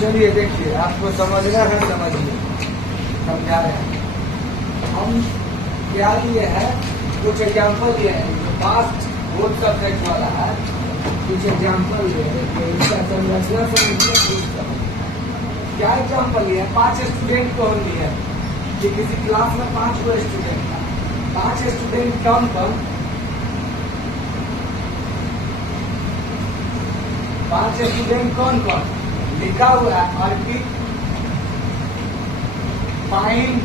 चलिए देखिए, आपको समझना है समझिए, समझा रहे हैं हम। क्या लिए है, कुछ एग्जाम्पल लिए हैं जो पास्ट बोर्ड सब्जेक्ट वाला है। कुछ एग्जाम्पल लिए हैं इसका संरचना समझिए। क्या एग्जाम्पल लिए है, 5 स्टूडेंट को हम लिए कि किसी क्लास में 5 को स्टूडेंट था। 5 स्टूडेंट कम 5 स्टूडेंट कौन कौन लिखा हुआ है, अर्पित, पाइन,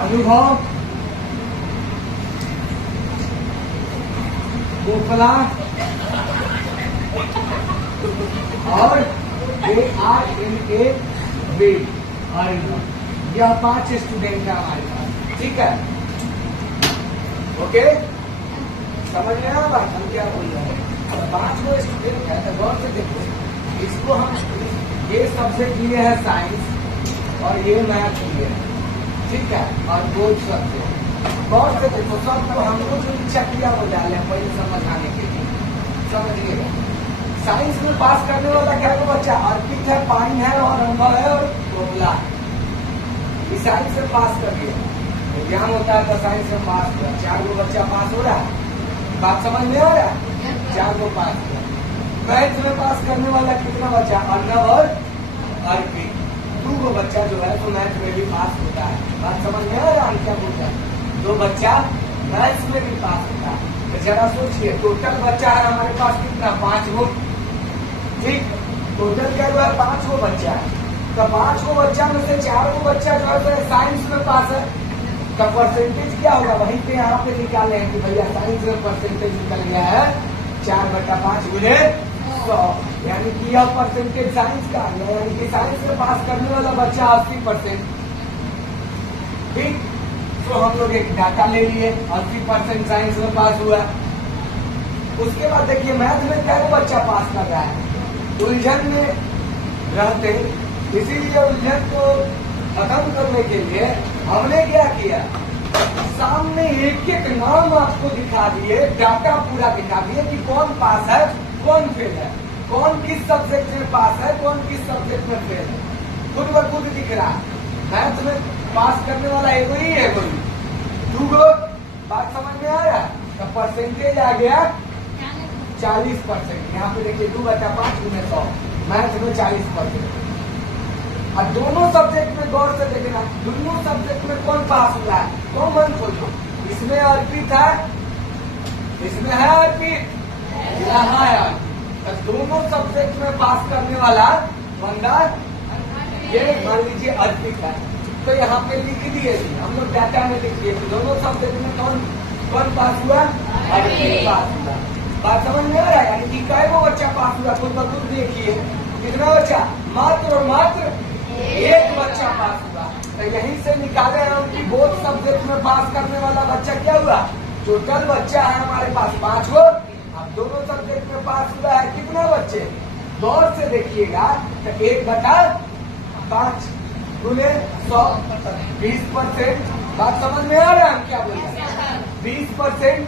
अनुभव, गोपला और ARNA वेद। यह 5 स्टूडेंट है हमारे पास, ठीक है। ओके, समझ रहे हैं बात हम क्या बोल रहे हैं। 5 को स्टूडेंट है तो गौर से देखो, इसको हम ये सब्जेक्ट लिए है साइंस और ये मैथ लिए है, ठीक है, और बोर्ड सब्जेक्ट। गौर से देखो, सबको हमको जो इच्छा किया वो डाले हैं पहले समझाने के लिए, समझिएगा। साइंस में पास करने वाला क्या है बच्चा, अर्पित है, पाइन है और अनुभव है और गोपला है। इस साइंस में पास कर दिया, एग्जाम होता है तो साइंस में पास किया, 4 को बच्चा पास हो रहा है। बात समझ में आ रहा है, 4 को पास किया। मैथ में पास करने वाला कितना बच्चा, अर्नव और अर्पित। 2 को बच्चा जो है तो मैथ में भी पास होता है। बात समझ में आ रहा है क्या बोलता है, 2 बच्चा मैथ्स में भी पास होता है। तो जरा सोचिए, टोटल बच्चा है हमारे पास कितना, 5 गो, ठीक। टोटल क्या जो है 5 गो बच्चा है, तो 5 गो बच्चा में से 4 गो बच्चा जो है तो साइंस में पास है। का परसेंटेज क्या होगा, वहीं पे यहाँ पे निकाले हैं कि भैया साइंस में परसेंटेज निकल गया है 4/5 गुणे 100, यानी कि यह परसेंटेज साइंस का है, यानी कि साइंस में पास करने वाला बच्चा 80%, ठीक। तो हम लोग एक डाटा ले लिए, 80% साइंस में पास हुआ। उसके बाद देखिए मैथ में क्या बच्चा पास कर रहा है, उलझन में रहते, इसीलिए उलझन को खत्म करने के लिए हमने क्या किया, सामने एक एक नाम आपको दिखा दिए, डाटा पूरा दिखा दिए कि कौन पास है कौन फेल है, कौन किस सब्जेक्ट में पास है कौन किस सब्जेक्ट में फेल है, खुद ब खुद दिख रहा है। मैथ में पास करने वाला एक ही है, कोई 2 गो। बात समझ में आ रहा है, तो परसेंटेज आ गया 40%। यहाँ पे देखिए 2/5 गुणे 100, मैथ में 40%। और दोनों सब्जेक्ट में गौर से देखना, दोनों सब्जेक्ट में कौन पास हुआ है, कॉमन खोलो। इसमें अर्पित है, इसमें है अर्पित, यहाँ है। तो दोनों सब्जेक्ट में पास करने वाला बंदा ये मान लीजिए अर्पित है, तो यहाँ पे लिख दिए, हम लोग डाटा में लिख दिए दोनों सब्जेक्ट में कौन पास हुआ, अर्पित पास हुआ। बात समझ में आ रहा है, यानी कि कई वो बच्चा पास हुआ, खुद ब खुद देखिए कितना बच्चा, मात्र और मात्र 1 बच्चा पास हुआ। तो यहीं से निकाले हम कि बोर्ड सब्जेक्ट में पास करने वाला बच्चा क्या हुआ, टोटल बच्चा है हमारे पास 5 गो। अब दोनों सब्जेक्ट में पास हुआ है कितना बच्चे, गौर से देखिएगा, तो 1/5 गुणे 100, 20%। बात समझ में आ रहा है हम क्या बोल रहे हैं, 20%।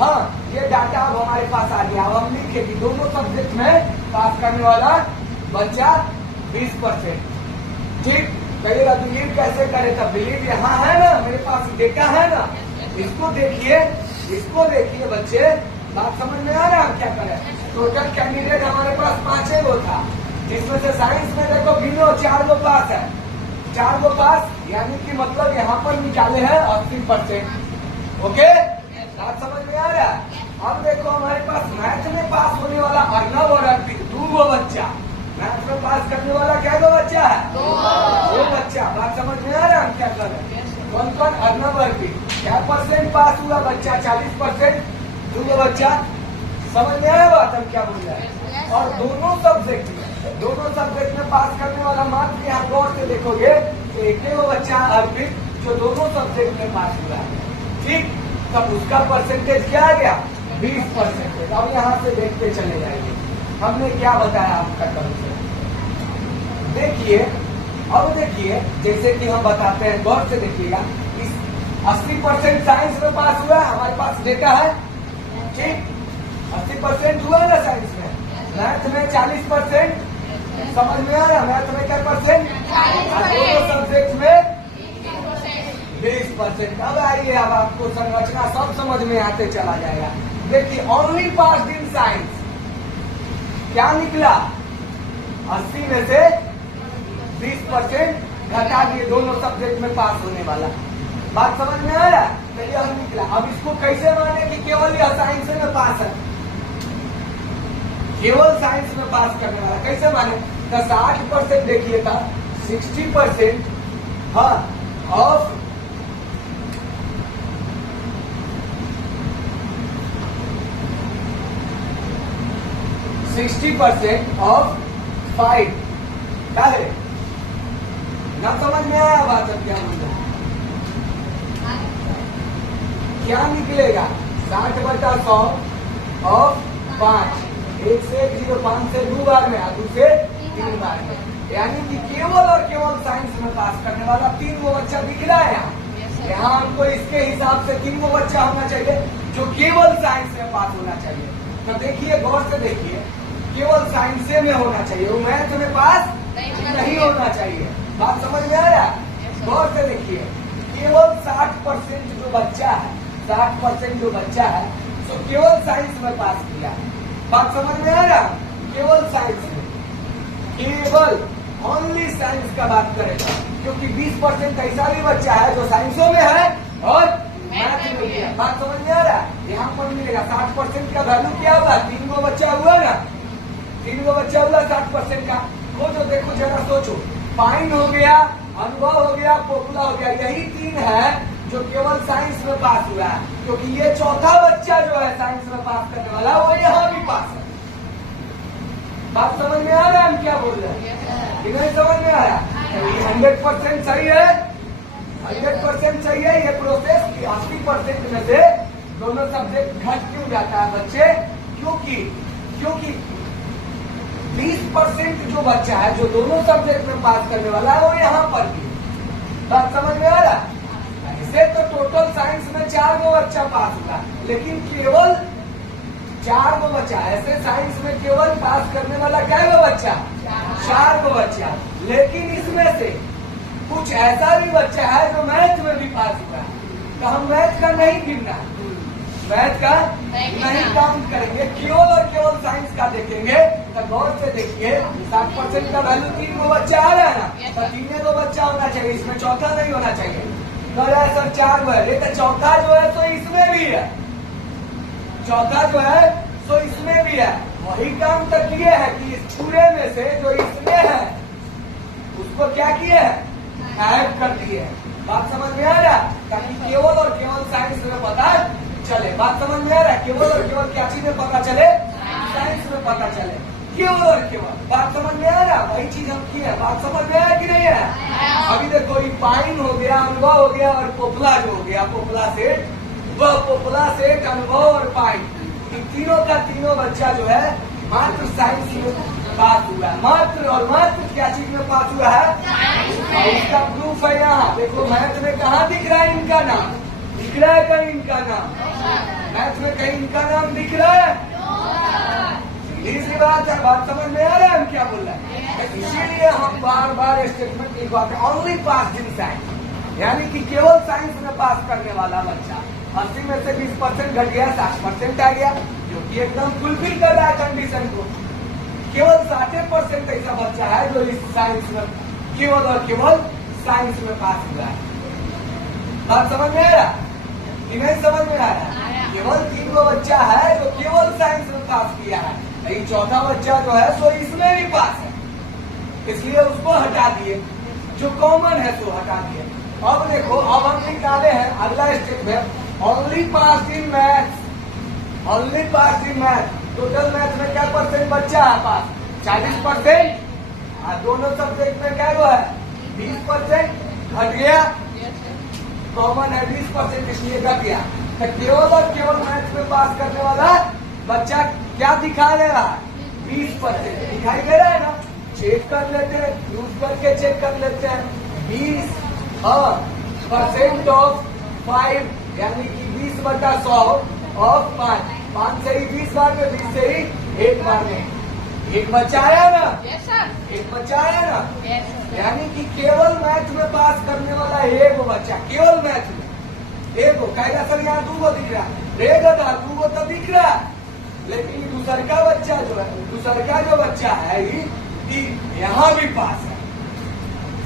हाँ, ये डाटा अब हमारे पास आ गया। अब हम लिखे कि दोनों सब्जेक्ट में पास करने वाला बच्चा 20%, ठीक। कहिएगा बिलीव कैसे करे, तब बिलीव यहाँ है ना, मेरे पास डेटा है ना, इसको देखिए बच्चे। बात समझ में आ रहा है क्या करें। टोटल कैंडिडेट हमारे पास 5 गो था, जिसमें से साइंस में देखो गिनो 4 गो पास है, 4 गो पास, यानी कि मतलब यहाँ पर निकाले हैं 80%। ओके, बात समझ में आ रहा है। अब देखो हमारे पास मैथ में पास होने वाला अर्नव और अर्पित 2 गो बच्चा, मैथ में पास करने वाला क्या गो बच्चा है, 2 बच्चा। बात समझ में आ रहा है हम क्या कर रहे हैं, कौन कौन, अर्नव अर्पित। क्या परसेंट पास हुआ बच्चा, 40%, 2 गो बच्चा। समझ में आया बात हम क्या बोल रहे हैं। और दोनों सब्जेक्ट में पास करने वाला मात्र यहाँ गौर से देखोगे, एक गो बच्चा अर्पित जो दोनों सब्जेक्ट में पास हुआ है, ठीक। तब उसका परसेंटेज क्या आ गया, 20%। अब यहाँ से देखते चले जाएंगे हमने क्या बताया आपका कल से। देखिए, अब देखिए जैसे कि हम बताते हैं, गौर से देखिएगा, इस 80% साइंस में पास हुआ है, हमारे पास डेटा है, ठीक। 80% हुआ ना साइंस में, मैथ में 40%, समझ में आ रहा? मैथ में क्या परसेंट? दोनों सब्जेक्ट में 20%। अब आइए, अब आपको संरचना सब समझ में आते चला जाएगा। देखिए, ओनली पास इन साइंस क्या निकला? 80 में से 20% घटा दिए, दोनों सब्जेक्ट में पास होने वाला। बात समझ में आ रहा है? तो यह निकला। अब इसको कैसे माने कि केवल यह साइंस में पास है, केवल साइंस में पास करने वाला? कैसे माने? तो 60% देखिए था, 60% हाँ ऑफ 60% ऑफ 5 क्या है ना? समझ में आया बात? अब क्या मतलब क्या निकलेगा? 60/100 ऑफ 5, 1 से 1 0, 5 से 2 बार में, 2 से 3 बार में। यानी कि केवल और केवल साइंस में पास करने वाला 3 गो बच्चा दिख रहा है यहाँ हमको इसके हिसाब से 3 गो बच्चा होना चाहिए जो केवल साइंस में पास होना चाहिए। तो देखिए, गौर से देखिए, केवल साइंस में होना चाहिए, वो मैथ में पास नहीं होना चाहिए। बात समझ में आ रहा है? गौर से देखिए, केवल 60% जो बच्चा है, 60% जो बच्चा है तो केवल साइंस में पास किया। बात समझ में आ रहा? केवल साइंस में, केवल ओनली साइंस का बात करेगा, क्योंकि 20% ऐसा भी बच्चा है जो साइंसों में है और मैथ में भी है। बात समझ में आ रहा है? यहाँ पर मिलेगा 60% का वैल्यू क्या हुआ? 3 गो बच्चा हुआ ना, 3 गो बच्चा हुआ 60% का। खोजो, देखो जरा सोचो, पाइन हो गया, अनुभव हो गया, पोपुला हो गया, यही 3 है जो केवल साइंस में पास हुआ है, क्योंकि ये चौथा बच्चा जो है साइंस में पास करने वाला वो यहाँ भी पास है। बात समझ में आ रहा है? हम क्या बोल रहे हैं कि नहीं समझ में आया? 100% सही है, 100% सही है ये प्रोसेस की। 80% में से दोनों सब्जेक्ट घट क्यों जाता है बच्चे? क्योंकि 20% जो बच्चा है जो दोनों सब्जेक्ट में पास करने वाला है वो यहाँ पर भी। बात समझ में आ रहा है? ऐसे तो टोटल साइंस में 4 गो बच्चा पास हुआ, लेकिन केवल 4 गो बच्चा, ऐसे साइंस में केवल पास करने वाला क्या गो बच्चा? 4 गो बच्चा। लेकिन इसमें से कुछ ऐसा भी बच्चा है जो मैथ में भी पास हुआ है, तो हम मैथ का नहीं गिनना, मैथ का नहीं काउंट करेंगे, केवल और केवल साइंस का देखेंगे। तो गौर से देखिए, 60% का वैल्यू 3 गो बच्चा आ रहा है ना, तो 3 गो बच्चा होना चाहिए, इसमें चौथा नहीं होना चाहिए। तो सर 4 गो है, लेकिन चौथा जो है तो इसमें भी है, चौथा जो है तो इसमें भी है। वही काम तो किए है कि इस पूरे में से जो इसमें है उसको क्या किए है? ऐड कर दिए। बात समझ में आ रहा? ताकि केवल और केवल साइंस में पता चले। बात समझ में आ रहा है? केवल और केवल क्या चीज में पता चले? साइंस में पता चले, केवल और केवल। बात समझ में आ रहा? वही चीज हम किए। बात समझ में आया कि नहीं है? अभी देखो, पाइन हो गया, अनुभव हो गया और पोपला जो हो गया, पोपला सेट, वह पोपला सेट, अनुभव और पाइन, इन तीनों का तीनों बच्चा जो है मात्र साइंस में पास हुआ है। मात्र और मात्र क्या चीज में पास हुआ है? और इसका प्रूफ है यहाँ देखो, मैथ में कहाँ दिख रहा है इनका नाम? दिख रहा है कहीं इनका नाम? मैथ में कहीं इनका नाम दिख रहा है? सीधी बात है। बात समझ में आ रहा है हम क्या बोल रहे हैं? इसीलिए हम बार बार स्टेटमेंट लिखवाते हैं, ओनली पास इन साइंस, यानी कि केवल साइंस में पास करने वाला बच्चा। 80 में से 20% घट गया, 60% आ गया, जो कि एकदम फुलफिल कर रहा है कंडीशन को। केवल 60% ऐसा बच्चा है जो इस साइंस में केवल और केवल साइंस में पास हुआ है। बात समझ में आ रहा कि नहीं समझ में आ रहा? केवल 3 गो बच्चा है जो केवल साइंस में पास किया है, लेकिन चौथा बच्चा जो है सो इसमें भी पास है, इसलिए उसको हटा दिए, जो कॉमन है सो हटा दिए। अब देखो, अब हम निकाले हैं अगला स्टेप में only pass in math, only pass in math. Total math में क्या परसेंट बच्चा है पास? 40%। दोनों सब्जेक्ट में क्या हुआ है? 20% घट गया, कॉमन है 20%, इसलिए घट गया। तो केवल और केवल मैथ में पास करने वाला बच्चा क्या दिखा दे रहा है? 20% दिखाई दे रहा है ना? चेक कर लेते हैं, यूज करके चेक कर लेते हैं। 20% ऑफ 5, यानी कि 20/100 ऑफ 5, 5 से ही 20 बार में, 20 से ही 1 बार में। एक बच्चा आया ना, Yes, sir. एक बच्चा आया ना, Yes, sir. यानी कि केवल मैथ में पास करने वाला एक बच्चा, केवल मैथ में एक कहेगा सर यहाँ 2 दिख रहा रहेगा था 2 तो दिख रहा, लेकिन दूसर का बच्चा जो है, दूसर का जो बच्चा है कि यहाँ भी पास है,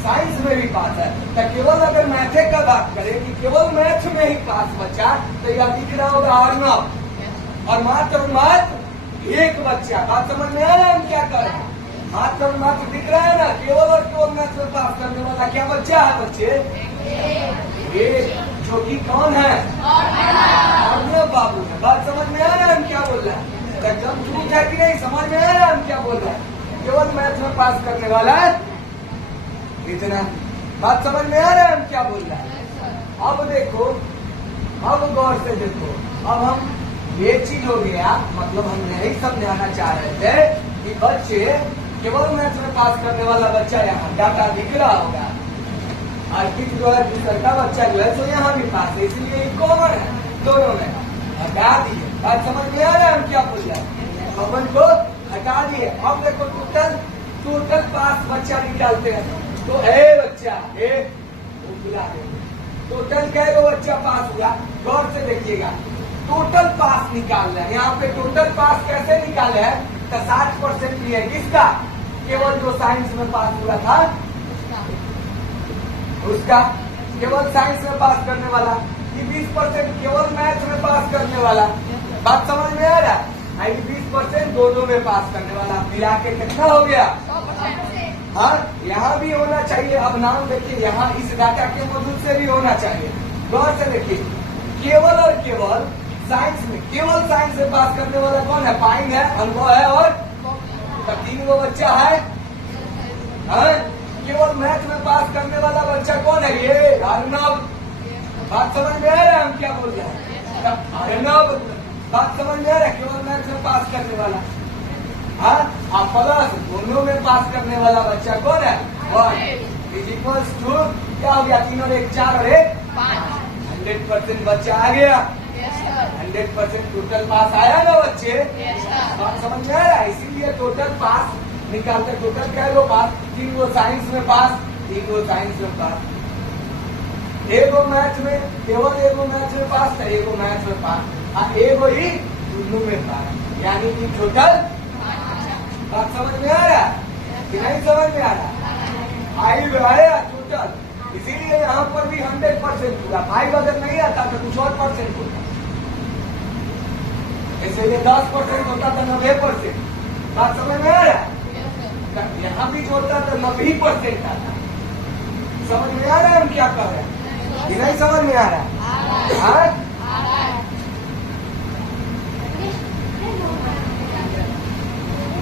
साइंस में भी पास है। तो केवल अगर मैथे का बात करें कि केवल मैथ में ही पास बच्चा, तो यह दिख रहा होगा अर्नब, और मात्र एक बच्चा। बात समझ में आ रहा है हम क्या कर रहे हैं? मात्र दिख रहा है ना, केवल और केवल मैथ में पास करने वाला क्या बच्चा है बच्चे? एक, जो कि कौन है? अर्नब बाबू है। बात समझ में आ रहा है हम क्या बोल रहे हैं? एकदम ट्रूथ है कि नहीं? समझ में आ रहा है हम क्या बोल रहे हैं? केवल मैथ में पास करने वाला है इतना। बात समझ में आ रहा है हम क्या बोल रहे हैं? अब देखो, अब गौर से देखो, अब हम ये चीज हो गया, मतलब हम यही समझाना चाह रहे थे कि बच्चे केवल मैथ में पास करने वाला बच्चा यहाँ डाटा दिख रहा होगा, अर्पित जो है दूसरा का बच्चा जो है तो यहाँ भी पास है, इसलिए कॉमन है दोनों में। हटा दिए। बात समझ में आ रहा है हम क्या बोल रहे हैं? कॉमन को हटा दिए। अब देखो टोटल पास बच्चा निकालते हैं, तो ए बच्चा टोटल कै बच्चा पास हुआ? गौर से देखिएगा, टोटल पास निकाल रहे हैं। यहाँ पे टोटल पास कैसे निकाले हैं? तो 60% भी है किसका? केवल जो साइंस में पास हुआ था उसका, केवल साइंस में पास करने वाला, कि 20% केवल मैथ में पास करने वाला। बात समझ में आ रहा है? 20% दोनों में पास करने वाला, मिला के कितना हो गया? हाँ, यहाँ भी होना चाहिए। अब नाम देखिए, यहाँ इस डाटा के मदद से भी होना चाहिए। गौर से देखिए, केवल और केवल साइंस में, केवल साइंस में पास करने वाला कौन है? पाइन है, अनुभव है, और 3 बच्चा है। केवल मैथ में पास करने वाला बच्चा कौन है? ये अर्नब। बात समझ में आ रहा है हम क्या बोल रहे हैं? अर्नब। बात समझ में आ रहा है? केवल मैथ में पास करने वाला। हाँ, प्लस दोनों में पास करने वाला बच्चा कौन है? 1 इज इक्वल्स टू क्या हो गया? 3 और 1 4 और 1 5। 100% बच्चा आ गया। 100% टोटल पास आया ना बच्चे? बात समझ में आया? इसीलिए टोटल पास निकालते। टोटल क्या है? वो पास, 3 साइंस में पास, 3 साइंस में पास, एगो मैथ में, केवल एगो मैथ में पास है, एगो मैथ में पास, एगो ही दोनों में पास, यानी कि टोटल। बात समझ में आ रहा कि नहीं समझ में आ रहा? 5 आया टोटल, इसीलिए यहाँ पर भी 100% हुआ। 5 अगर नहीं आता तो कुछ और परसेंट होता, इसलिए 10% होता था 90%। बात समझ में आ रहा? यहाँ भी जो होता था 90% आता। समझ में आ रहा है हम क्या कर रहे हैं कि नहीं समझ में आ रहा?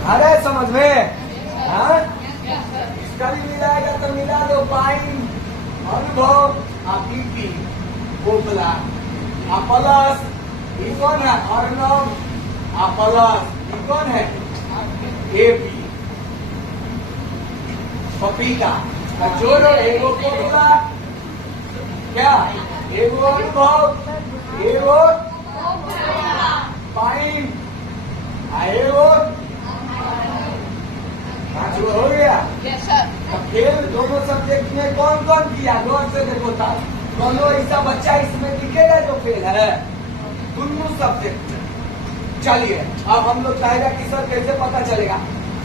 आ रहा है समझ में? हाँ, इसका भी मिलाएगा तो मिला दो। पाइन, अनुभव, बीपी, कोपला, प्लस ये कौन है? अर्नब, प्लस ये कौन है? एपी, पपीता, जोड़ो एगो कोपला, क्या एगो अनुभव, एगो पाइन, एगो 5 हो गया। तो खेल दोनों सब्जेक्ट में कौन कौन किया? गौर से देखो था, दोनों ऐसा बच्चा इसमें दिखेगा जो फेल है, दोनों सब्जेक्ट। चलिए अब हम लोग चाहेगा कि सर कैसे पता चलेगा?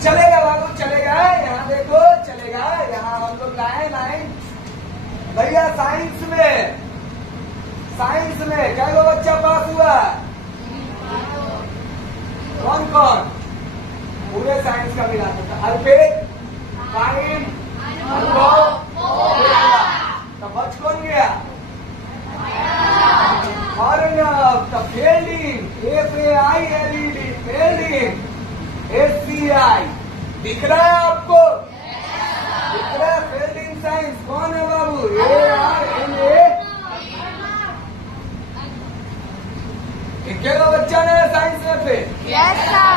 चलेगा बाबू, चलेगा। यहाँ देखो, चलेगा। यहाँ हम लोग लाए लाइन भैया, साइंस में क्या वो बच्चा पास हुआ? कौन कौन? पूरे साइंस का मिला था। अर्पित, पाइन, अनुभव, तो बच कौन गया? अर्नब। तो फील्डिंग, FAILED, फील्डिंग, SCI दिख रहा है आपको? दिख रहा है? फील्डिंग साइंस कौन है बाबू? ARNA। क्या बच्चा ने साइंस में पे? Yes, sir.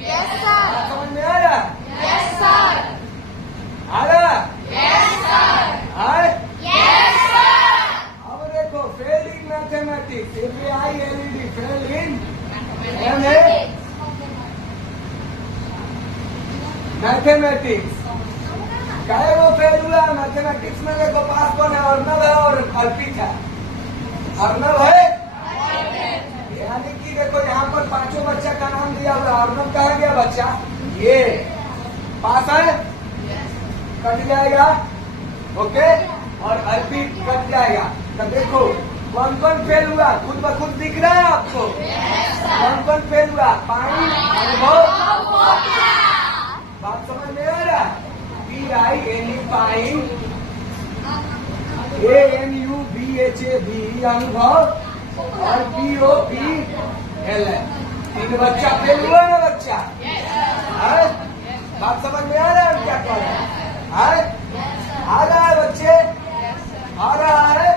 Yes, sir. समझ में आ रहा? Yes, sir. आ रहा? Yes, sir. Yes, sir. अब देखो, fail in mathematics, FAILED, fail in MA। Mathematics कहे वो फेल हुआ मैथमेटिक्स में देखो पास कौन है अर्नब है और अर्पित है अर्नब है यानी कि देखो यहाँ पर पांचों बच्चा का नाम दिया हुआ अर्नब कहा गया बच्चा ये पास है कट जाएगा ओके और अर्पित कट जाएगा तो देखो कौन कौन फेल हुआ खुद ब खुद दिख रहा है आपको कौन कौन फेल हुआ पानी अनुभव बात समझ में आ रहा है PINE पाइन ANUBHAB अनुभव और POPL तीन बच्चा फेल हुआ ना बच्चा बात समझ में आ रहा है क्या कह रहा है आ रहा है बच्चे आ रहा है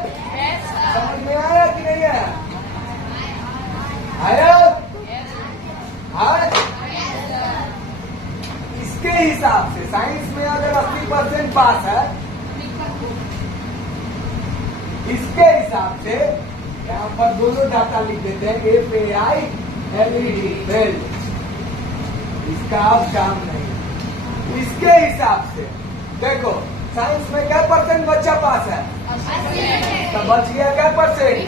समझ में आया कि नहीं आया आया इसके हिसाब से साइंस में अगर 80% पास है इसके हिसाब से यहाँ पर दोनों डाटा लिख देते हैं FAI LED फेल इसका अब काम नहीं इसके हिसाब से देखो साइंस में क्या परसेंट बच्चा पास है तो बच गया क्या परसेंट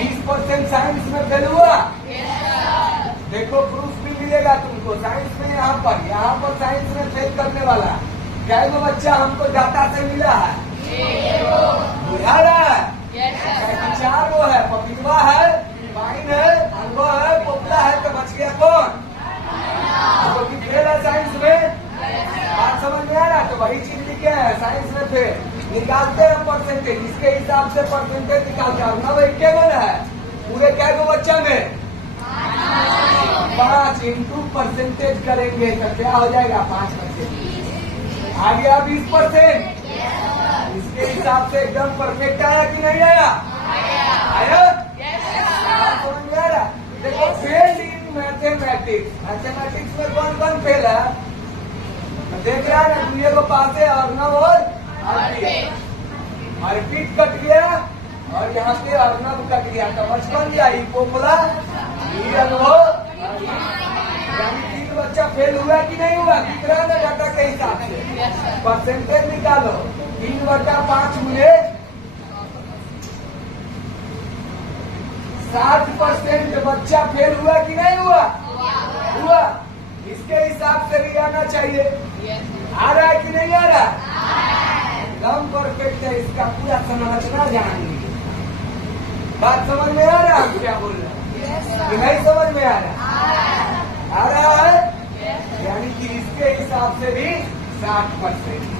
20% साइंस में फेल हुआ देखो प्रूफ भी मिलेगा तुमको साइंस में यहाँ पर साइंस में फेल करने वाला क्या वो बच्चा हमको डाटा से मिला है बुझा रहा है चार वो है पपीवा है पाइन है अनुभव है पोपला है तो बच गया कौन क्योंकि फेल है साइंस में बात समझ में आ रहा तो वही चीज लिखे है साइंस में फेल निकालते हैं परसेंटेज इसके हिसाब से परसेंटेज निकालते हैं नव केवल है पूरे क्या को बच्चा में 5 इंटू परसेंटेज करेंगे तो क्या हो जाएगा 5% आ गया 20% इसके हिसाब से एकदम परफेक्ट आया कि नहीं आया आया समझ में आ रहा देखो फेल इन मैथमेटिक्स में कौन कौन फेल है तो देख रहा है ना दुनिया को पास है अर्नब और अर्पित कट गया और यहाँ पे अर्नब कट गया तो बचपन गया पोपला अनुभव यानी 3 बच्चा फेल हुआ कि नहीं हुआ दिख रहा है डाटा के हिसाब से परसेंटेज निकालो 3/5 मुझे 60% बच्चा फेल हुआ कि नहीं हुआ हुआ इसके हिसाब से भी आना चाहिए आ रहा है कि नहीं आ रहा एकदम परफेक्ट है इसका पूरा संरचना जान लीजिए बात समझ में आ रहा है क्या बोल रहा है कि नहीं समझ में आ रहा है यानी कि इसके हिसाब से भी 60%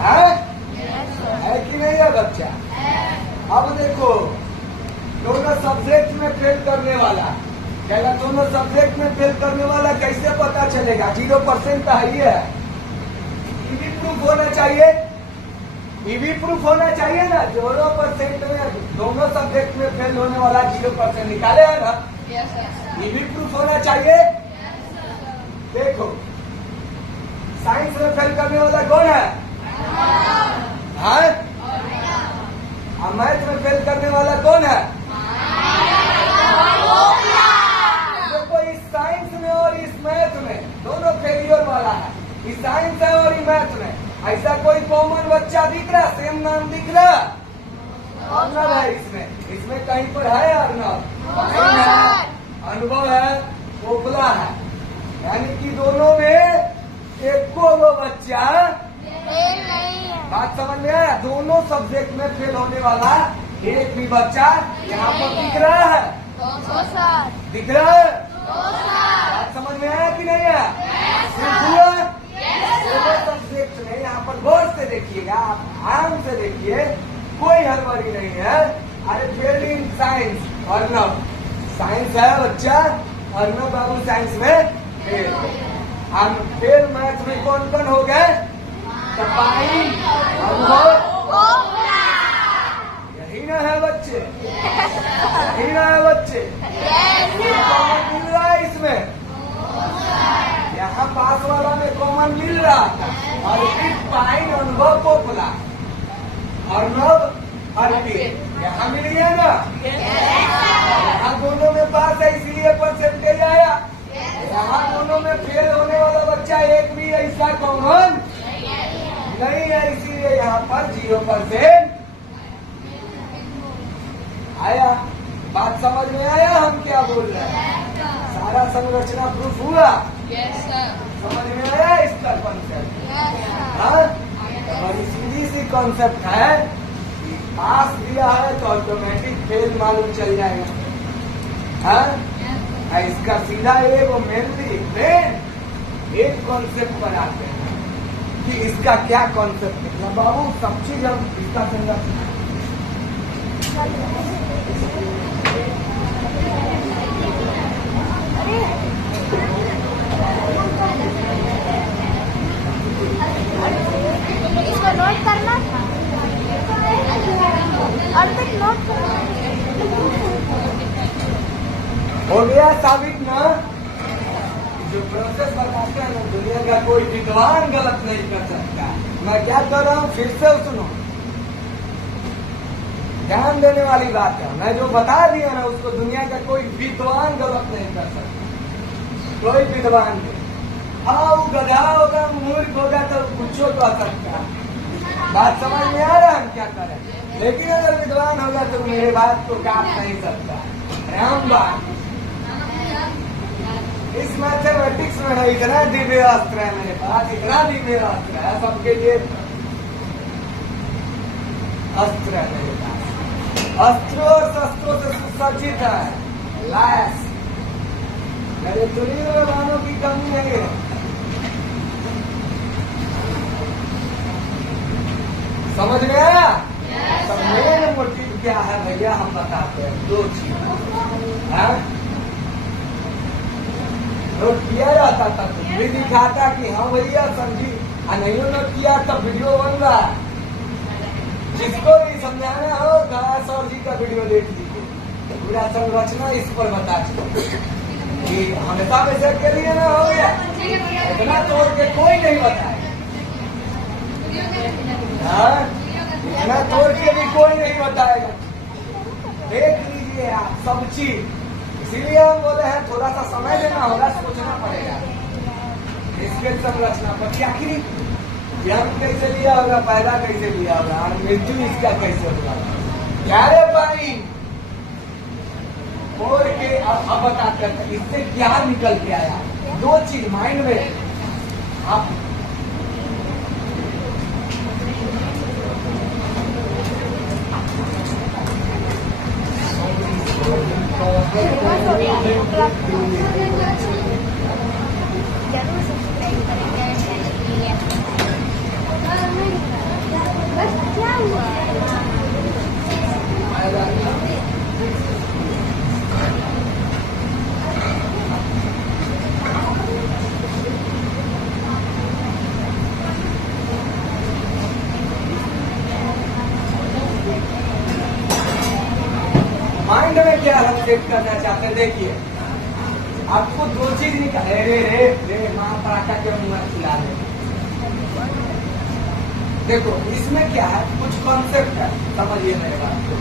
है कि नहीं है बच्चा अब देखो दोनों सब्जेक्ट में फेल करने वाला क्या दोनों सब्जेक्ट में फेल करने वाला कैसे पता चलेगा 0% तो है ईवी प्रूफ होना चाहिए ईवी प्रूफ होना चाहिए ना 0% में दोनों सब्जेक्ट में फेल होने वाला 0% निकाले है ना ईवी प्रूफ होना चाहिए देखो साइंस में फेल करने वाला कौन है मैथ में फेल करने वाला कौन है देखो इस साइंस में और इस मैथ में दोनों फेलियर वाला है इस साइंस है और इस मैथ में ऐसा कोई कॉमन बच्चा दिख रहा सेम नाम दिख रहा अर्नब है इसमें कहीं पर है अर्नब अनुभव है पोपला है यानी कि दोनों में एक को वो बच्चा बात समझ में आया दोनों सब्जेक्ट में फेल होने वाला एक भी बच्चा यहाँ पर दिख रहा है दिख रहा है बात समझ में आया कि नहीं आया दोनों सब्जेक्ट में यहाँ पर गौर से देखिएगा आप आराम से देखिए कोई हड़बड़ी नहीं है अरे fail in science Arnab science है बच्चा अर्नब बाबू साइंस में फेल हम फेल मैथ में कौन कौन हो गए पाइन अनुभव यही ना है बच्चे यही ना है बच्चे कॉमन मिल रहा है इसमें यहाँ पास वाला में कॉमन मिल रहा था और फिर पाइन अनुभव पोपला अर्नब अर्पित यहाँ मिल गया ना यहाँ दोनों में पास है इसलिए परसेंटेज आया यहाँ दोनों में फेल होने वाला बच्चा इसका कॉमन नहीं है, इसीलिए यहाँ पर 0% आया। बात समझ में आया हम क्या बोल रहे हैं? सारा संरचना प्रूफ हुआ? Yes, sir. समझ में आया इसका कॉन्सेप्ट? Yes, sir. हाँ, बड़ी सीधी सी कॉन्सेप्ट है कि पास दिया है तो ऑटोमेटिक फेल मालूम चल जाएगा। हाँ, इसका सीधा एक मेनली मेन एक कॉन्सेप्ट बनाते हैं कि इसका क्या कॉन्सेप्ट है। बाबू सब चीज हम इसका संरचना इसको नोट करना था और तक नोट करना हो गया साबित ना। जो प्रोसेस बताते हैं ना, दुनिया का कोई विद्वान गलत नहीं कर सकता। मैं क्या कर रहा हूँ फिर से सुनो, ध्यान देने वाली बात है। मैं जो बता दिया ना उसको दुनिया का कोई विद्वान गलत नहीं कर सकता, कोई विद्वान नहीं। हाँ, वो गधा होगा, मूर्ख होगा तो कुछ कर सकता है। बात समझ में आ रहा है हम क्या करें? लेकिन अगर विद्वान होगा तो मेरे बात को काट नहीं सकता। राम बात इस मैथमेटिक्स में है, इतना दिव्य अस्त्र है मेरे पास, इतना दिव्य अस्त्र है सबके लिए। अस्त्र है मेरे पास, अस्त्रों और शस्त्रों से सुसज्जित है। लैस मेरे चुनी हुए वालों की कमी नहीं है। समझ में आया? तो मेन मोटिव क्या है भैया हम बताते हैं। दो चीज है, नोट किया जाता था तो भी दिखाता कि हाँ भैया समझी, और नहीं नोट किया तब वीडियो बन रहा है। जिसको भी समझाना हो गणेश सर जी का वीडियो देख लीजिए, पूरा संरचना इस पर बता कि हमेशा वैसे के लिए ना हो गया, इतना तोड़ के कोई नहीं बताए। इतना तोड़ के भी कोई नहीं बताएगा। देख लीजिए आप सब चीज, इसीलिए हम बोले हैं थोड़ा सा समय देना होगा, सोचना पड़ेगा इसके संरचना पर कि आखिर जन्म कैसे लिया होगा, पैदा कैसे लिया होगा और मृत्यु इसका कैसे होगा। क्या रे भाई और के अब बताते हैं इससे क्या निकल के आया। दो चीज माइंड में आप जरूर सब्सक्राइब करेंगे। बस क्या हुआ? माइंड में क्या हम सेट करना चाहते हैं? देखिए आपको दो चीज निकाल, रे रे रे माँ पराठा के मुंह खिला दे। देखो इसमें क्या है, कुछ कॉन्सेप्ट है, समझिए मेरे बात को।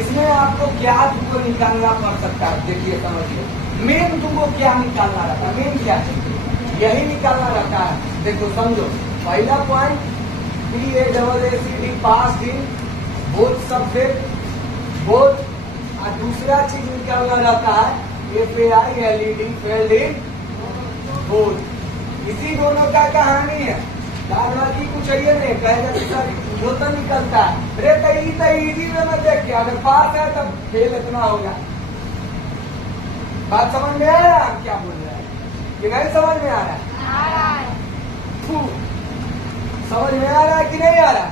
इसमें आपको क्या तुमको निकालना पड़ सकता है, देखिए समझिए। मेन तुमको क्या निकालना रहता है, मेन क्या चीज यही निकालना रहता है। देखो समझो, पहला point PACCD pass in both subject both, और दूसरा चीज निकालना रहता है FAI LED failed in both. इसी दोनों का कहानी है, बाकी कुछ ये नहीं कहेगा कि सर वो तो निकलता है। अरे तो इजी में मैं देख के अगर पास है तब फेल इतना होगा। बात समझ में आ रहा है? क्या बोल रहे हैं कि नहीं समझ में आ रहा है? समझ में आ रहा है कि नहीं आ रहा?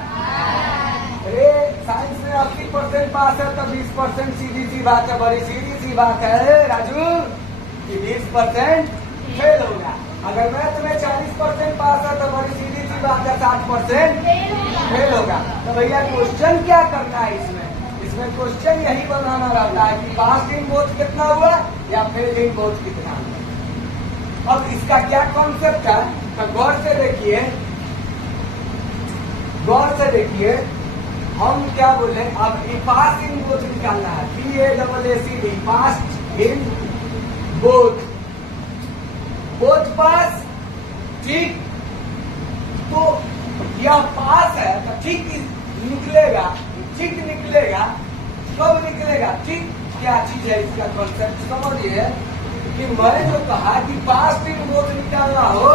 अरे साइंस में 80% पास है तो 20% सीधी सी बात है, बड़ी सीधी सी बात है राजू कि 20% फेल होगा। अगर मैथ में 40% पास है तो बड़ी सीधी सी बात है 60% फेल होगा। तो भैया क्वेश्चन क्या करना है इसमें क्वेश्चन यही बनाना रहता है कि पास इन बोथ कितना हुआ या फेल इन बोथ कितना हुआ। अब इसका क्या कॉन्सेप्ट है तो गौर से देखिए हम क्या बोले। अब पास इन बोथ निकालना है, PACCD pass in both, both pass ठीक, तो यह पास है तो ठीक निकलेगा, ठीक निकलेगा, कब निकलेगा? ठीक क्या चीज है इसका कॉन्सेप्ट समझिए कि मैंने जो कहा कि पास इन बोथ निकालना हो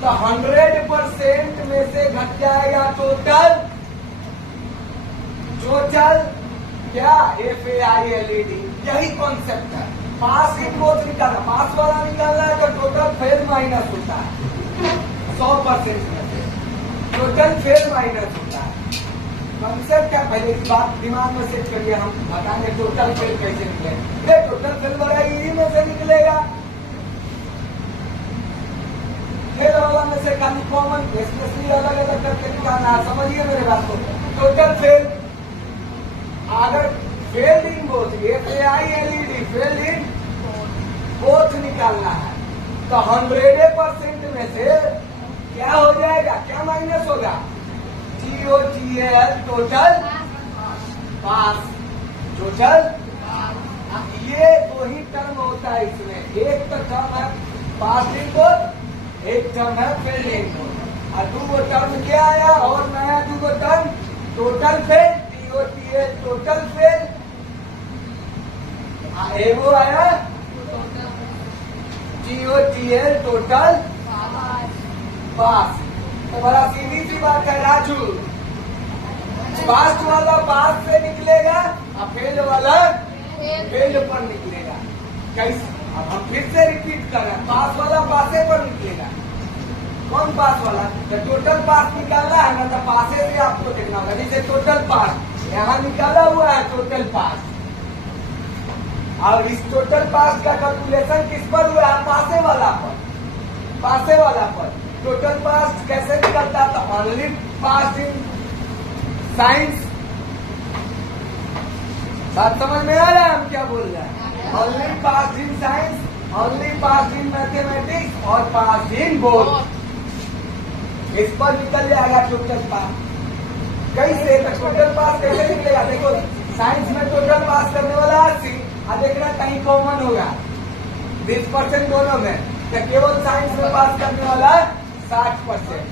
तो 100% में से घट जाएगा टोटल क्या FAILED, यही कॉन्सेप्ट है। पास इन बोथ निकालना, पास वाला निकालना है तो टोटल फेल माइनस होता है 100% में से, टोटल फेल माइनस होता है। कॉन्सेप्ट क्या, पहले इस बात दिमाग में सेट करिए, हम बताएंगे टोटल फेल कैसे निकले। ये टोटल फेल वाला इसी में से निकलेगा, फेल वाला में से खाली कॉमन स्पेशली अलग अलग करके निकालना है, समझिए मेरे बात को। टोटल फेल अगर fail in both, FAILED fail in both निकालना है तो 100% में से क्या हो जाएगा, क्या माइनस होगा? TOTL टोटल पास, टोटल। ये दो ही टर्म होता है इसमें, एक तो टर्म है पास इन बोथ, एक टर्म है फेल इन बोथ, और दो टर्म क्या आया और नया दो term total fail, TOTL total fail, एगो आया TOTL टोटल पास। तो बड़ा सीधी सी बात है राजू, पास वाला पास से निकलेगा और फेल वाला फेल पर निकलेगा। कैसे? अब हम फिर से रिपीट कर रहे हैं, पास वाला पासे पर निकलेगा। कौन पास वाला? तो टोटल पास निकालना है ना, तो पासे से आपको देखना होगा। जैसे टोटल पास यहाँ निकाला हुआ है, टोटल पास, और इस टोटल पास का कैलकुलेशन किस पर हुआ है? पासे वाला पर, पासे वाला पर। टोटल पास कैसे निकलता था? Only pass in science. बात समझ में आ रहा है हम क्या बोल रहे हैं? Only pass in science, only pass in mathematics और पास इन बोथ, इस पर निकल जाएगा टोटल पास। कैसे? तो टोटल पास कैसे निकलेगा? देखो साइंस में टोटल पास करने वाला 80, और देख रहा कहीं कॉमन होगा 20% दोनों में, तो केवल साइंस में पास करने वाला 60%।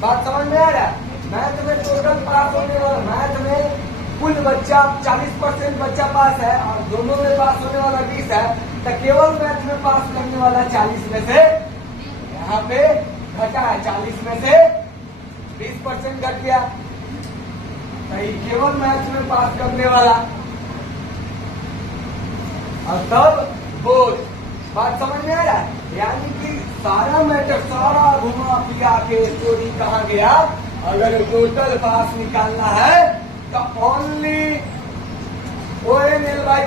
बात समझ में आ रहा है? मैथ में टोटल पास होने वाला, मैथ में कुल बच्चा 40% बच्चा पास है और दोनों में पास होने वाला 20 है, तो केवल मैथ में पास करने वाला 40 में से यहाँ पे घटा है, 40 में से 20% घट गया, तो केवल मैथ में पास करने वाला। और तब बोध, बात समझ में आ रहा है? यानी कि सारा मैटर, सारा घुमा फिरा के स्टोरी कहाँ गया? अगर टोटल पास निकालना है तो ओनली ONLY,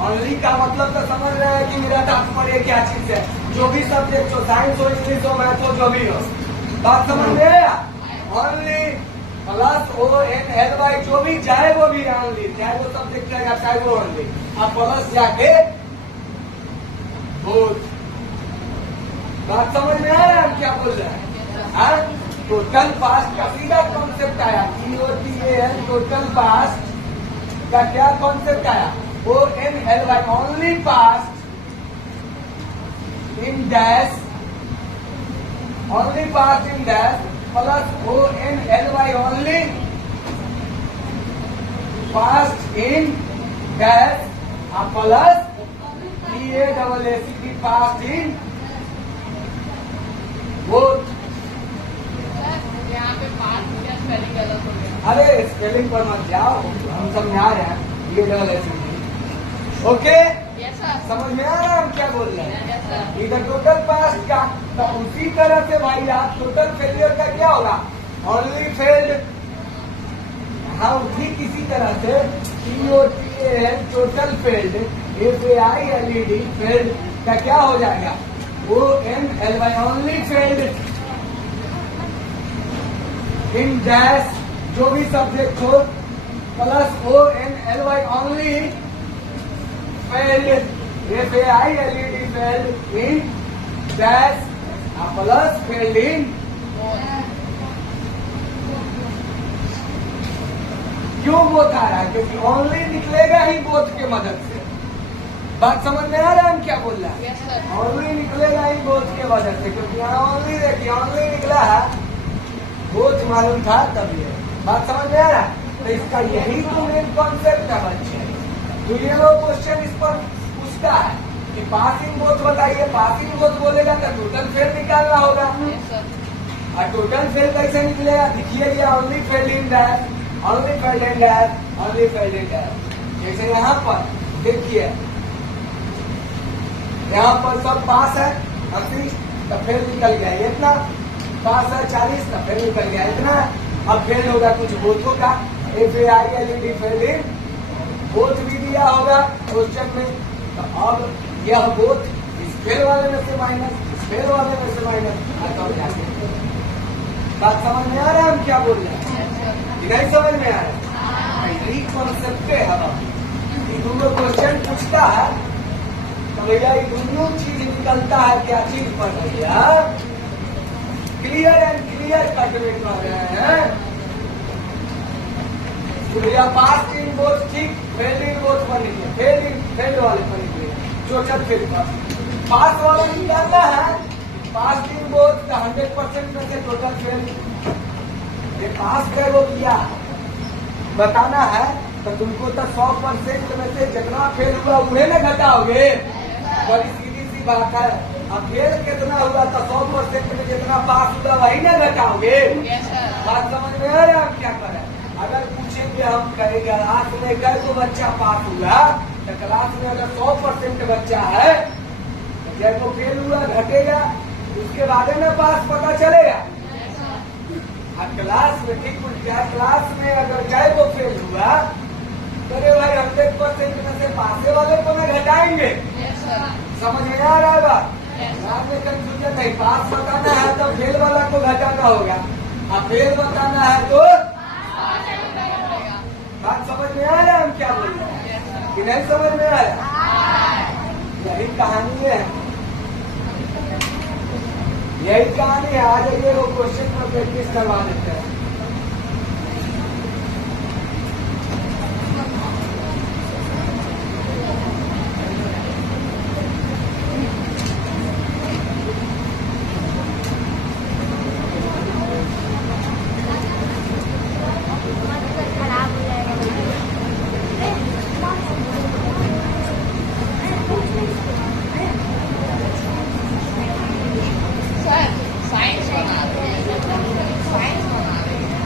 ओनली का मतलब तो समझ रहे हैं कि मेरा तात्पर्य क्या चीज है? जो भी सब्जेक्ट हो, साइंस हो, इंग्लिश हो, मैथ हो, जो भी हो, बात समझ में आया? ओनली प्लस ONLY, जो भी चाहे वो भी ओनली, चाहे वो सब्जेक्ट रहेगा चाहे वो ओनली, अब प्लस जाके बोथ। बात समझ में आया हम क्या बोल रहे हैं? टोटल पास का सीधा कॉन्सेप्ट आया, TOTL टोटल पास का क्या कॉन्सेप्ट आया? ONLY only pass in dash, only pass in dash, plus ONLY only pass in dash, plus PASSED pass in both. यहाँ पे पास क्या स्पेलिंग गलत हो गया? अरे स्पेलिंग पर मत जाओ, हम समझा रहे हैं, ये double S. Okay, yes sir, समझ में आ रहा है हम क्या बोल रहे हैं? Yes sir. इधर टोटल पास का, तो उसी तरह से भाई आप टोटल फेलियर का क्या होगा? Only failed. हाँ, ठीक इसी तरह से TOTL total failed, FAILED failed का क्या हो जाएगा? ONLY only failed in dash, जो भी सब्जेक्ट हो, plus ONLY only failed, FAILED failed in dash, plus failed in. क्यों बोथ आ रहा है? क्योंकि ओनली निकलेगा ही बोथ के मदद से। बात समझ में आ रहा है हम क्या बोल रहा है? Yes, sir. ओनली निकलेगा ही बोझ के वजह से, क्योंकि यहाँ ओनली देखिए ओनली निकला है, बोझ मालूम था तब ये बात समझ में आ रहा है। तो इसका यही तो मेन कॉन्सेप्ट है बच्चे। तो ये लोग क्वेश्चन इस पर पूछता है कि पासिंग बोझ बताइए, पासिंग बोझ बोलेगा तो टोटल फेल निकालना होगा। Yes, sir. और टोटल फेल कैसे निकलेगा? देखिए ये only failed in dash, only failed in dash, only failed in dash. जैसे यहाँ पर देखिए, यहाँ पर सब पास है 80 तो फेल निकल गया इतना, पास है 40 तो फेल निकल गया इतना। अब फेल होगा कुछ बोथों का, FAILED फेल इन बोथ भी दिया होगा क्वेश्चन में। तो अब यह बोथ इस फेल वाले में से माइनस, इस फेल वाले में से माइनस, बात समझ में आ रहा है हम क्या बोल रहे हैं? Yes, sir. कि नहीं समझ में आ रहा है? यही कॉन्सेप्ट है। अब ये दोनों क्वेश्चन पूछता है तो भैया ये दोनों चीज निकलता है, क्या चीज पर भैया? क्लियर एंड क्लियर कट में कर रहे हैं तो भैया पास इन बोथ ठीक, फेल इन बोथ पर निकले, फेल वाले पर निकले, चौचर फेल पर पास वाले निकालना है। पास इन बोथ का 100% में से टोटल फेल, ये पास कर वो किया बताना है तो तुमको तो 100% में से जितना फेल हुआ उन्हें न घटाओगे। बड़ी सीधी सी बात है। अब फेल कितना हुआ तो 100% में जितना पास हुआ वही न घटाओगे। Yes, sir. बात समझ में आ रहा है हम क्या करें? अगर पूछेंगे हम करेंगे क्लास में अगर तो बच्चा पास हुआ तो क्लास में अगर 100% बच्चा है तो जब वो फेल हुआ घटेगा, उसके बाद में पास पता चलेगा। क्लास में ठीक उल्टा, क्लास में अगर चाहे वो फेल हुआ तो अरे भाई 100% में से पासे वाले को मैं घटाएंगे। Yes, sir. समझ में आ रहा है बात? Yes. क्लास में कंफ्यूजन नहीं, पास बताना है तो फेल वाला को घटाना होगा, और फेल बताना है तो बात समझ में आ रहा है हम क्या बोल रहे हैं? Yes, sir. कि नहीं समझ में आ रहा? यही कहानी है, यही कहानी है। आ जाइए वो क्वेश्चन पर प्रैक्टिस करवा देते हैं। खराब हो जाएगा। Sir, science बना रहे हैं. Science बना रहे हैं.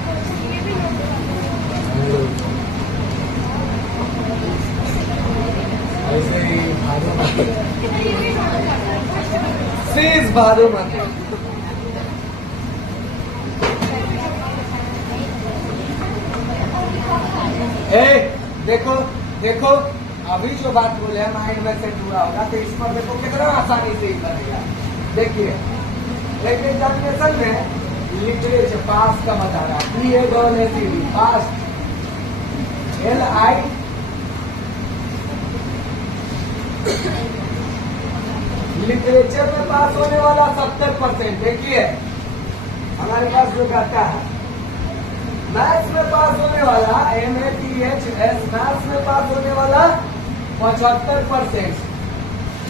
ऐसे ही प्लीज भादो मत। ए देखो देखो, अभी जो बात बोले हैं माइंड में सेट हुआ होगा तो इस पर देखो कितना आसानी से ही बनेगा। देखिए एक एग्जामिनेशन में लिटरेचर पास का बता रहा है, पास LI लिटरेचर में पास होने वाला 70%। देखिए हमारे पास जो कहता है मैथ्स में पास होने वाला MATHS मैथ्स में पास होने वाला 75%।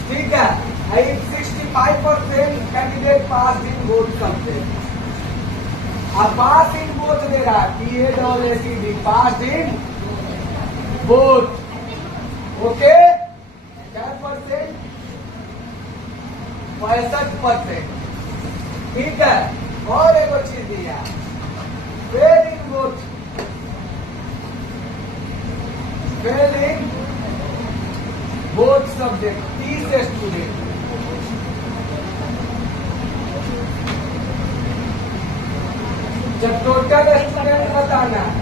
ठीक है, 65% candidate pass in both subject. अब पास इन बोथ दे रहा है PASSED pass in both. Okay, 10% 65%। ठीक है, और एक चीज दिया fail in both, fail in both subject 30 student. जब टोटल स्टूडेंट बताना है,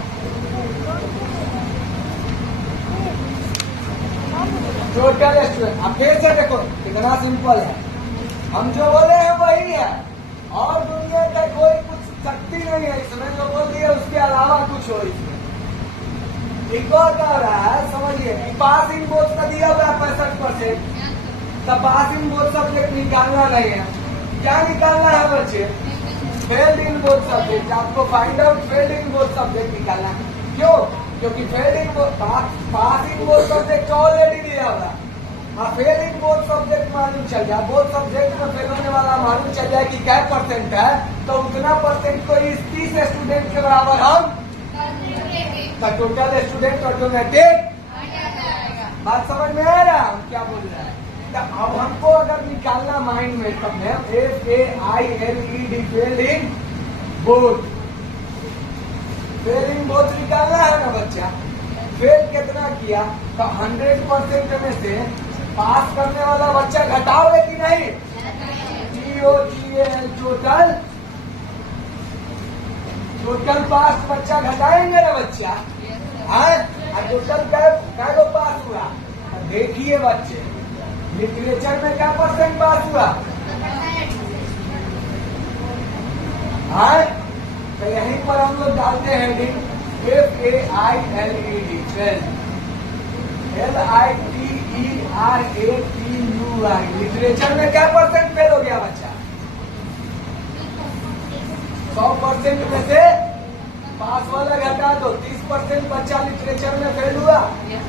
टोटल स्टूडेंट। अब फिर से देखो कितना सिंपल है, हम जो बोले हैं वही है और दुनिया का कोई कुछ शक्ति नहीं है इसमें, जो बोल दिया उसके अलावा कुछ हो इसमें। एक और कह रहा है समझिए कि पास इन बोथ का दिया हुआ 65%, तब पास इन बोथ सब्जेक्ट निकालना नहीं है। क्या निकालना है बच्चे? Failed in both subject. आपको find out failed in both subject निकालना है। क्यों? क्योंकि failed in pass in both subject already दिया हुआ, और फेल इन बोथ सब्जेक्ट मालूम चल जाए, बोथ सब्जेक्ट में फेल होने वाला मालूम चल जाए कि क्या परसेंट है, तो उतना परसेंट को इस 30 स्टूडेंट के बराबर हम टोटल स्टूडेंट ऑटोमेटिक। बात समझ में आ रहा है हम क्या बोल रहे हैं? तो अब हमको अगर निकालना माइंड में तब में FAILED fail in both, fail in both निकालना है ना बच्चा। फेल कितना किया तो 100% में से पास करने वाला बच्चा घटाओगे कि नहीं? TOTAL टोटल पास बच्चा घटाएंगे ना बच्चा। टोटल क्या को पास हुआ? देखिए बच्चे, लिटरेचर में क्या परसेंट पास हुआ? तो यहीं पर हम लोग डालते हैं हेडिंग FAILED 12 लिटरेचर में क्या परसेंट फेल हो गया बच्चा? 100% में से पास वाला घटा दो, 30% बच्चा लिटरेचर में फेल हुआ। यस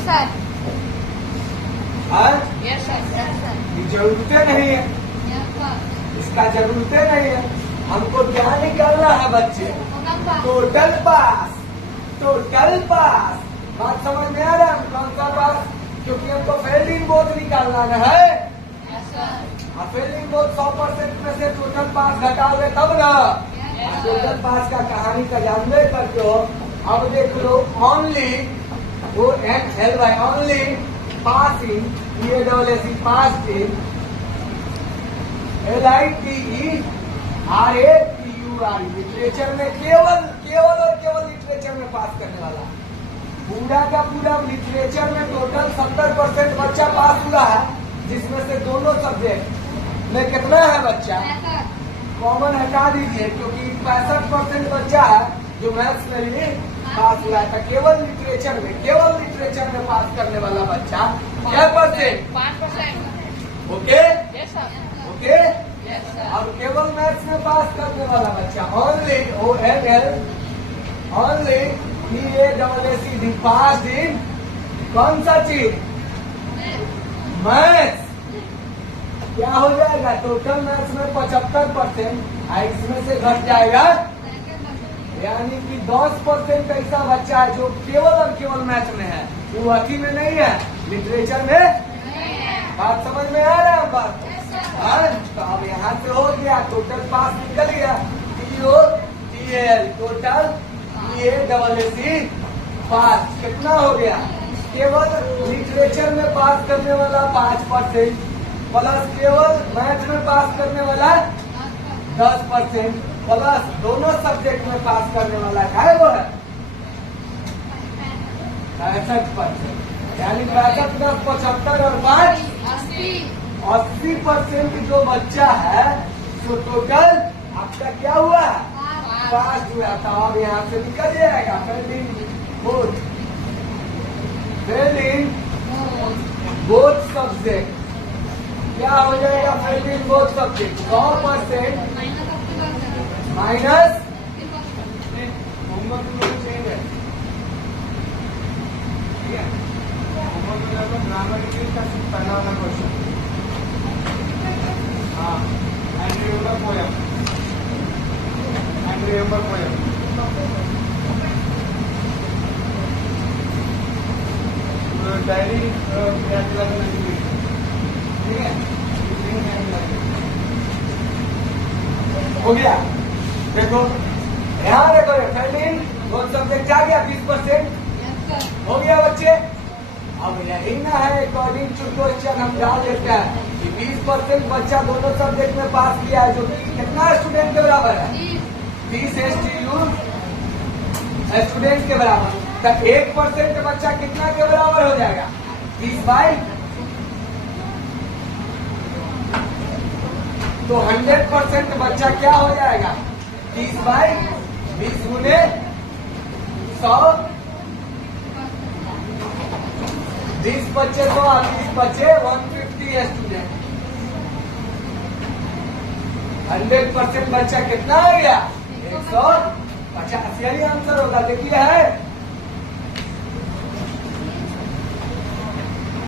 सर, यस सर, ये जरूरतें नहीं है, इसका जरूरतें नहीं है। हमको क्या निकालना है बच्चे? टोटल पास, टोटल पास। बात समझ में आ रहा है? कौन सा पास? क्योंकि हमको फेल इन बोथ निकालना है। फेल इन बोथ 100% में से टोटल पास घटाओगे तब ना। टोटल पास का कहानी का जानबे करते हो। अब देख लो, ओनली ओनली पासिंग, PASSE पास इन LITERATURE लिटरेचर में केवल और केवल लिटरेचर में पास करने वाला। पूरा का पूरा लिटरेचर में टोटल 70% बच्चा पास हुआ है, जिसमें से दोनों सब्जेक्ट में कितना है बच्चा? कॉमन हटा दीजिए, क्योंकि 65% बच्चा है जो मैथ्स में भी पास हुआ था। केवल लिटरेचर में पास करने वाला बच्चा क्या percent? 5%। Okay okay. Yes sir, अब केवल मैथ्स में पास करने वाला बच्चा ओनली PASSE पास इन कौन सा चीज? मैथ्स। क्या हो जाएगा? टोटल मैथ्स में 75%, इसमें से घट जाएगा, यानी कि 10% ऐसा बच्चा है जो केवल और केवल मैथ्स में है, वो अति में नहीं है, लिटरेचर में। बात समझ में आ रहा है? बात तो अब यहाँ से हो गया, टोटल पास निकल गया। TOTL टोटल PASSE पास कितना हो गया? केवल लिटरेचर में पास करने वाला 5% प्लस केवल मैथ में पास करने वाला 10% प्लस दोनों सब्जेक्ट में पास करने वाला है वो है 65%, यानी 65 + 75 और 5 80% जो बच्चा है, तो टोटल आपका क्या हुआ? पास हुआ था। अब यहाँ से निकल जाएगा फेल इन बोथ सब्जेक्ट। क्या हो जाएगा? फेल इन both subject 100% minus homework change है, ठीक है? होमवर्क में ग्रामर का पहला वाला क्वेश्चन, हाँ, एंड रिमेंबर पोएम, डायरी ठीक है, हो गया। देखो यहाँ देखो, फेल इन बोथ सब्जेक्ट आ गया 20% हो गया बच्चे। अब यही ना है, अकॉर्डिंग टू क्वेश्चन हम डाल देते हैं कि 20% बच्चा दोनों सब्जेक्ट में पास किया है, जो कि कितना स्टूडेंट के बराबर है? 30 स्टूडेंट के बराबर। तो 1% बच्चा कितना के बराबर हो जाएगा? 30/। तो 100% बच्चा क्या हो जाएगा? 30/20 गुने 100, 20 बच्चे 100 और 20 बच्चे 150 स्टूडेंट। 100% बच्चा कितना हो गया? 150। यही आंसर होगा। देखिए है